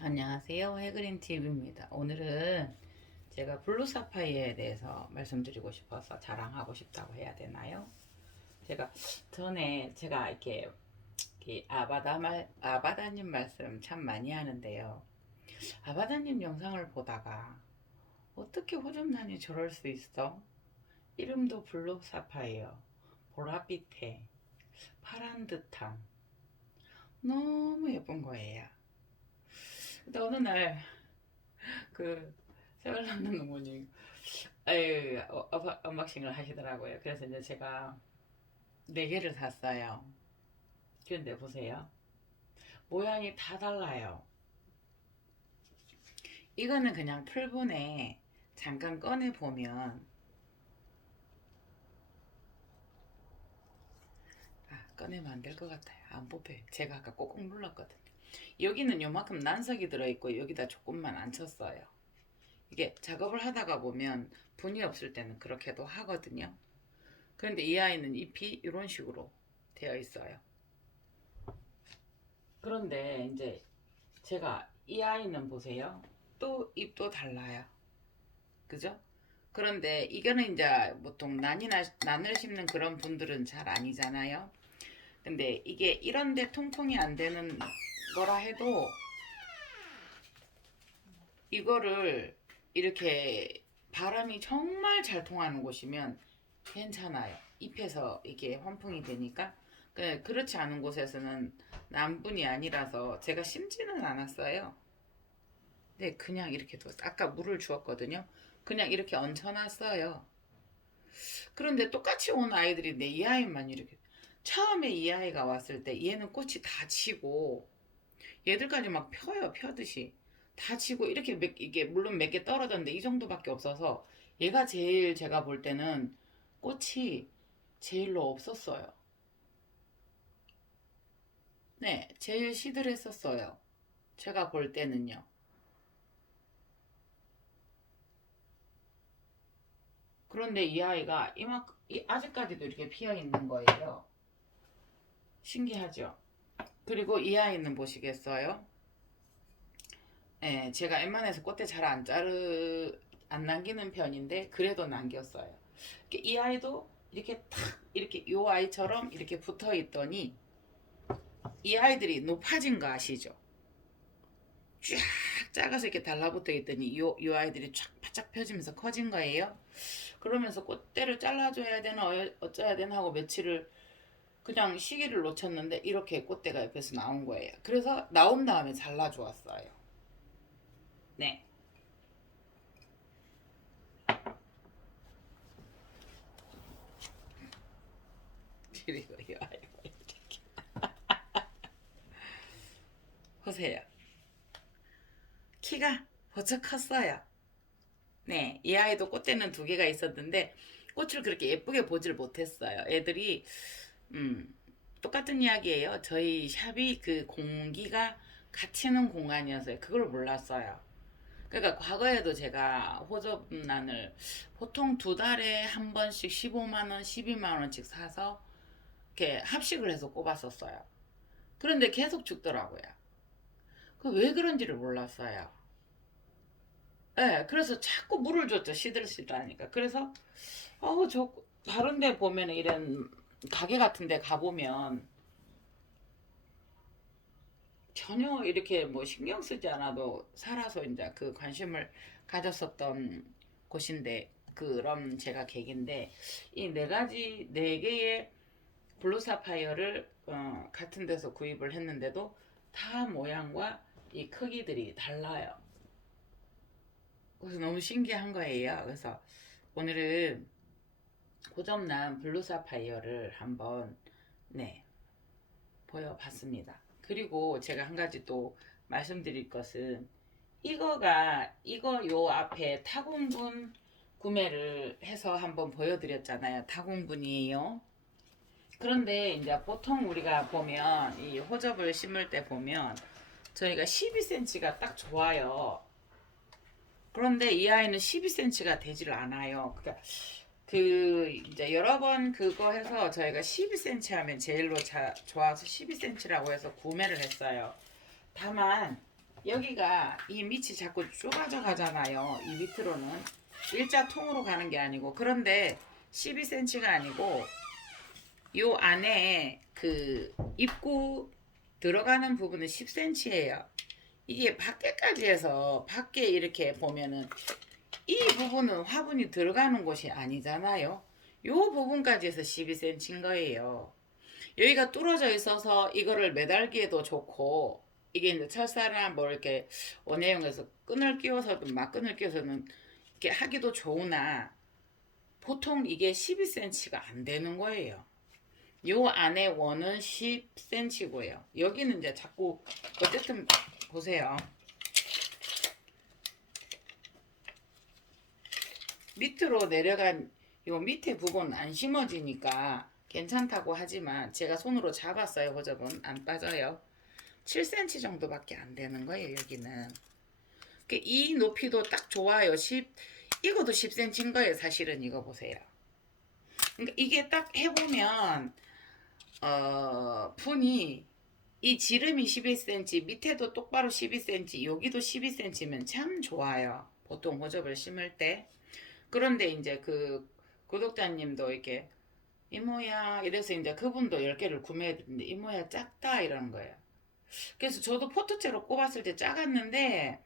안녕하세요, 해그린TV입니다. 오늘은 제가 블루사파이어에 대해서 말씀드리고 싶어서 자랑하고 싶다고 해야 되나요? 제가 이렇게 아바다님 말씀 참 많이 하는데요. 아바다님 영상을 보다가 어떻게 호접란이 저럴 수 있어? 이름도 블루사파이어, 보랏빛에 파란 듯한 너무 예쁜 거예요. 근데 어느 날 그 세월남는 어머니 언박싱을 하시더라고요. 그래서 이제 제가 4개를 샀어요. 그런데 보세요, 모양이 다 달라요. 이거는 그냥 풀분에 잠깐 꺼내 보면 꺼내면 안 될 것 같아요. 안 뽑혀요. 제가 아까 꼭꼭 눌렀거든요. 여기는 요만큼 난석이 들어있고 여기다 조금만 안 쳤어요. 이게 작업을 하다가 보면 분이 없을 때는 그렇게도 하거든요. 그런데 이 아이는 잎이 이런 식으로 되어 있어요. 그런데 이제 제가 이 아이는 보세요, 또 잎도 달라요. 그죠? 그런데 이거는 이제 보통 난을 심는 그런 분들은 잘 아니잖아요. 근데 이게 이런데 통풍이 안 되는 거라 해도 이거를 이렇게 바람이 정말 잘 통하는 곳이면 괜찮아요. 잎에서 이게 환풍이 되니까. 그렇지 않은 곳에서는 남분이 아니라서 제가 심지는 않았어요. 네, 그냥 이렇게 아까 물을 주었거든요. 그냥 이렇게 얹혀놨어요. 그런데 똑같이 온 아이들인데 이 아이만 이렇게, 처음에 이 아이가 왔을 때 얘는 꽃이 다 지고 얘들까지 막 펴요. 펴듯이 다 지고 이렇게 이게 물론 몇 개 떨어졌는데 이 정도밖에 없어서 얘가 제일, 제가 볼 때는 꽃이 제일로 없었어요. 네, 제일 시들했었어요. 제가 볼 때는요. 그런데 이 아이가 아직까지도 이렇게 피어 있는 거예요. 신기하죠? 그리고 이 아이는 보시겠어요? 네, 제가 웬만해서 꽃대 잘 안 남기는 편인데 그래도 남겼어요. 이 아이도 이렇게 탁 이렇게 요 아이처럼 이렇게 붙어 있더니 이 아이들이 높아진 거 아시죠? 쫙 작아서 이렇게 달라붙어 있더니 요 아이들이 쫙 바짝 펴지면서 커진 거예요. 그러면서 꽃대를 잘라줘야 되나 어쩌야 되나 하고 며칠을 그냥 시기를 놓쳤는데 이렇게 꽃대가 옆에서 나온 거예요. 그래서 나온 다음에 잘라주었어요. 네. 그리고 이 아이 보세요. 키가 벌써 컸어요. 네, 이 아이도 꽃대는 2개가 있었는데 꽃을 그렇게 예쁘게 보질 못했어요. 애들이 똑같은 이야기예요. 저희 샵이 그 공기가 갇히는 공간이어서요. 그걸 몰랐어요. 그러니까 과거에도 제가 호접란을 보통 2달에 한 번씩 15만 원, 12만 원씩 사서 이렇게 합식을 해서 꼽았었어요. 그런데 계속 죽더라고요. 그 왜 그런지를 몰랐어요. 네, 그래서 자꾸 물을 줬죠. 시들시들하니까. 그래서 저 다른 데 보면 이런 가게 같은 데 가보면 전혀 이렇게 뭐 신경 쓰지 않아도 살아서 이제 그 관심을 가졌었던 곳인데, 그런 제가 계기인데, 이 4개의 블루사파이어를 같은 데서 구입을 했는데도 다 모양과 이 크기들이 달라요. 그래서 너무 신기한 거예요. 그래서 오늘은 고점난 블루사파이어를 한번 보여봤습니다. 그리고 제가 한 가지 또 말씀드릴 것은 이거 요 앞에 타공분 구매를 해서 한번 보여드렸잖아요. 타공분이에요. 그런데 이제 보통 우리가 보면 이 호접을 심을 때 보면 저희가 12cm가 딱 좋아요. 그런데 이 아이는 12cm가 되질 않아요. 그러니까 그 이제 여러 번 그거 해서 저희가 12cm 하면 제일로 좋아서 12cm라고 해서 구매를 했어요. 다만 여기가 이 밑이 자꾸 좁아져 가잖아요. 이 밑으로는 일자 통으로 가는 게 아니고, 그런데 12cm가 아니고 요 안에 그 입구 들어가는 부분은 10cm예요. 이게 밖에까지 해서 밖에 이렇게 보면은 이 부분은 화분이 들어가는 곳이 아니잖아요. 요 부분까지 해서 12cm인 거예요. 여기가 뚫어져 있어서 이거를 매달기에도 좋고, 이게 이제 철사나 뭐 이렇게 원예용에서 끈을 끼워서든 막끈을 끼워서는 이렇게 하기도 좋으나 보통 이게 12cm가 안 되는 거예요. 요 안에 원은 10cm고요. 여기는 이제 자꾸 어쨌든 보세요. 밑으로 내려간 요 밑에 부분 안 심어지니까 괜찮다고 하지만 제가 손으로 잡았어요. 호접은 안 빠져요. 7cm 정도밖에 안 되는 거예요. 여기는. 이 높이도 딱 좋아요. 이것도 10cm인 거예요. 사실은 이거 보세요. 그러니까 이게 딱 해보면 분이 이 지름이 12cm, 밑에도 똑바로 12cm, 여기도 12cm면 참 좋아요. 보통 호접을 심을 때. 그런데 이제 그 구독자님도 이렇게 이모야 이래서 이제 그분도 10개를 구매했는데 이모야 작다 이러는 거예요. 그래서 저도 포트째로 꼽았을 때 작았는데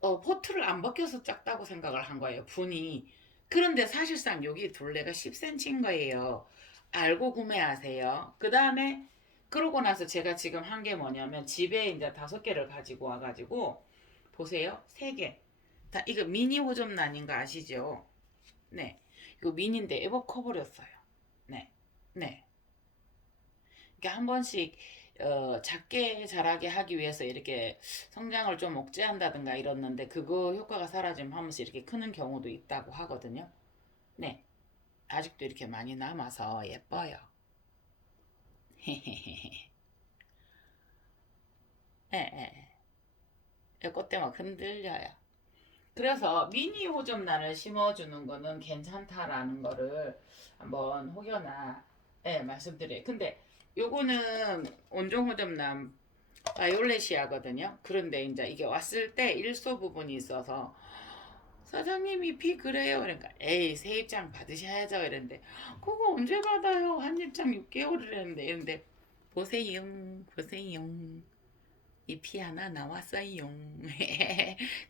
포트를 안 벗겨서 작다고 생각을 한 거예요. 분이. 그런데 사실상 여기 둘레가 10cm인 거예요. 알고 구매하세요. 그 다음에 그러고 나서 제가 지금 한 게 뭐냐면 집에 이제 5개를 가지고 와가지고 보세요. 3개. 다 이거 미니 호접란인 거 아시죠? 네. 이거 미니인데 에버 커버렸어요. 네. 네. 그러니까 한 번씩 작게 자라게 하기 위해서 이렇게 성장을 좀 억제한다든가 이랬는데 그거 효과가 사라지면 한 번씩 이렇게 크는 경우도 있다고 하거든요. 네. 아직도 이렇게 많이 남아서 예뻐요. 예, 예. 꽃대 막 흔들려요. 그래서 미니 호접란을 심어주는 거는 괜찮다라는 거를 한번 혹여나 말씀드려요. 근데 요거는 온종 호접란 바이올렛이야거든요. 그런데 이제 이게 왔을 때 일소 부분이 있어서 사장님이 피 그래요. 그러니까 에이 새 입장 받으셔야죠. 이랬는데 그거 언제 받아요? 한 입장 6개월이랬는데 이런데 보세요. 보세요. 이 피 하나 나왔어요.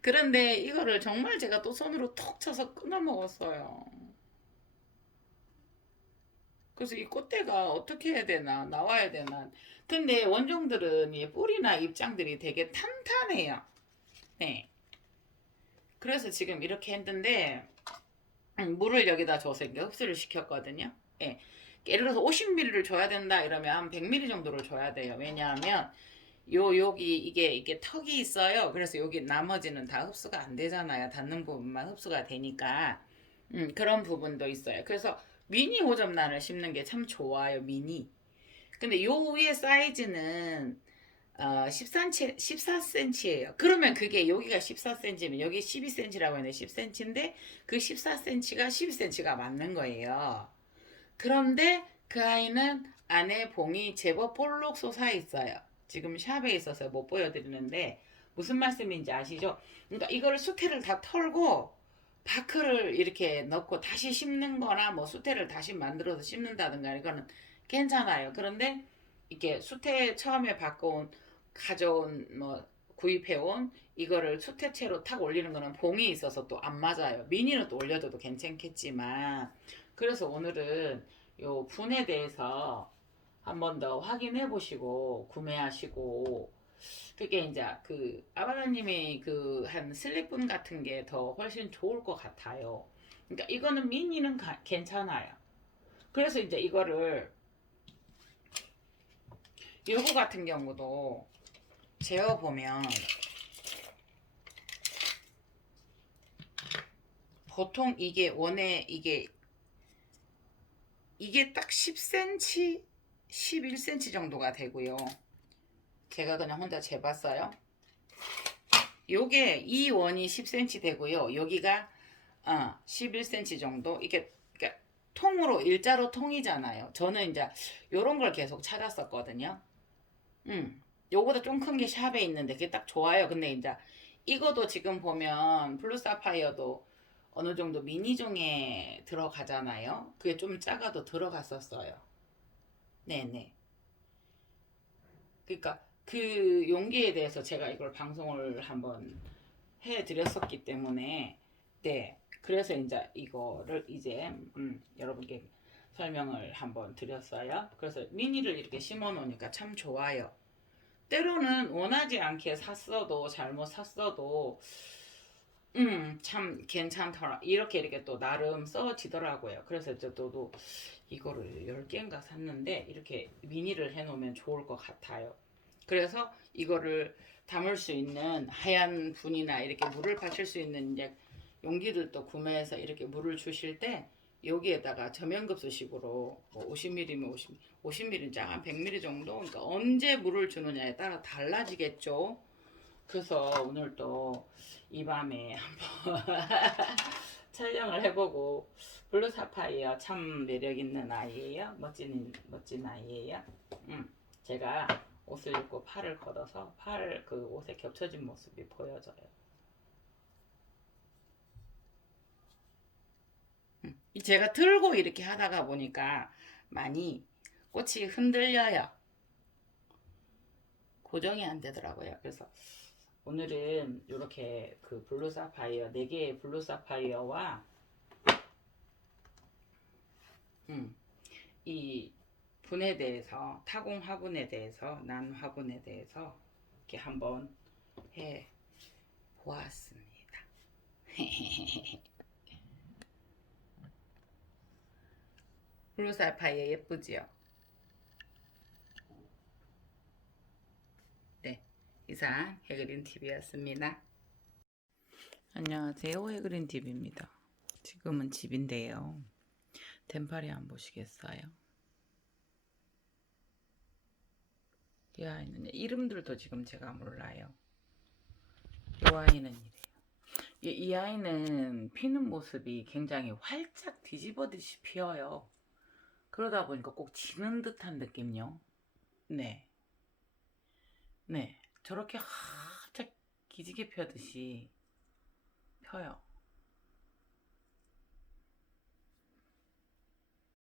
그런데 이거를 정말 제가 또 손으로 톡 쳐서 끊어 먹었어요. 그래서 이 꽃대가 어떻게 해야 되나 나와야 되나. 근데 원종들은 이 뿌리나 입장들이 되게 탄탄해요. 네. 그래서 지금 이렇게 했는데 물을 여기다 줘서 이렇게 흡수를 시켰거든요. 예. 예를 들어서 50ml를 줘야 된다 이러면 한 100ml 정도를 줘야 돼요. 왜냐하면 여기 이게 턱이 있어요. 그래서 여기 나머지는 다 흡수가 안 되잖아요. 닿는 부분만 흡수가 되니까 그런 부분도 있어요. 그래서 미니 호접란을 심는 게 참 좋아요. 미니. 근데 요 위에 사이즈는 14cm예요. 그러면 그게 여기가 14cm면 여기 12cm라고 했는데 10cm인데 그 14cm가 12cm가 맞는 거예요. 그런데 그 아이는 안에 봉이 제법 볼록 솟아 있어요. 지금 샵에 있어서 못 보여드리는데 무슨 말씀인지 아시죠? 그러니까 이거를 수태를 다 털고 바크를 이렇게 넣고 다시 심는 거나 뭐 수태를 다시 만들어서 심는다든가 이거는 괜찮아요. 그런데 이렇게 수태 처음에 가져온 뭐 구입해온 이거를 수태채로 탁 올리는 거는 봉이 있어서 또 안 맞아요. 미니는 또 올려줘도 괜찮겠지만 그래서 오늘은 요 분에 대해서 한 번 더 확인해 보시고 구매하시고 그게 이제 그 아바다님이 그 한 슬립분 같은 게 더 훨씬 좋을 것 같아요. 그러니까 이거는 미니는 괜찮아요. 그래서 이제 이거를 요거 같은 경우도 재어보면 보통 이게 원에 이게 딱 10cm, 11cm 정도가 되고요. 제가 그냥 혼자 재봤어요. 요게 이 원이 10cm 되고요. 여기가 11cm 정도. 이게 그러니까 통으로 일자로 통이잖아요. 저는 이제 요런 걸 계속 찾았었거든요. 요거보다 좀 큰 게 샵에 있는데 그게 딱 좋아요. 근데 이제 이거도 지금 보면 블루 사파이어도 어느 정도 미니종에 들어가잖아요. 그게 좀 작아도 들어갔었어요. 네네. 그러니까 그 용기에 대해서 제가 이걸 방송을 한번 해드렸었기 때문에 네. 그래서 이제 이거를 이제 여러분께 설명을 한번 드렸어요. 그래서 미니를 이렇게 심어 놓으니까 참 좋아요. 때로는 원하지 않게 샀어도 잘못 샀어도 참 괜찮더라. 이렇게 또 나름 써지더라고요. 그래서 저도 이거를 10개인가 샀는데 이렇게 미니를 해놓으면 좋을 것 같아요. 그래서 이거를 담을 수 있는 하얀 분이나 이렇게 물을 받칠 수 있는 이제 용기들도 구매해서 이렇게 물을 주실 때 여기에다가 저면급수식으로 뭐 50ml면 50ml 장 100ml 정도 그러니까 언제 물을 주느냐에 따라 달라지겠죠. 그래서 오늘 또 이 밤에 한번 촬영을 해보고 블루 사파이어 참 매력 있는 아이예요. 멋진 아이예요. 제가 옷을 입고 팔을 걷어서 팔 그 옷에 겹쳐진 모습이 보여져요. 제가 들고 이렇게 하다가 보니까 많이 꽃이 흔들려요. 고정이 안 되더라고요. 그래서 오늘은 이렇게 그 블루 사파이어 4개의 블루 사파이어와 이 분에 대해서 타공 화분에 대해서 난 화분에 대해서 이렇게 한번 해 보았습니다. 블루 사파이어 예쁘지요? 네, 이상 해그린 TV였습니다. 안녕하세요, 해그린 TV입니다. 지금은 집인데요. 덴파리 안 보시겠어요? 이 아이는 이름들도 지금 제가 몰라요. 이 아이는 이래요. 이 아이는 피는 모습이 굉장히 활짝 뒤집어듯이 피어요. 그러다 보니까 꼭 지는 듯한 느낌요. 네. 네. 저렇게 활짝 기지개 펴듯이 펴요.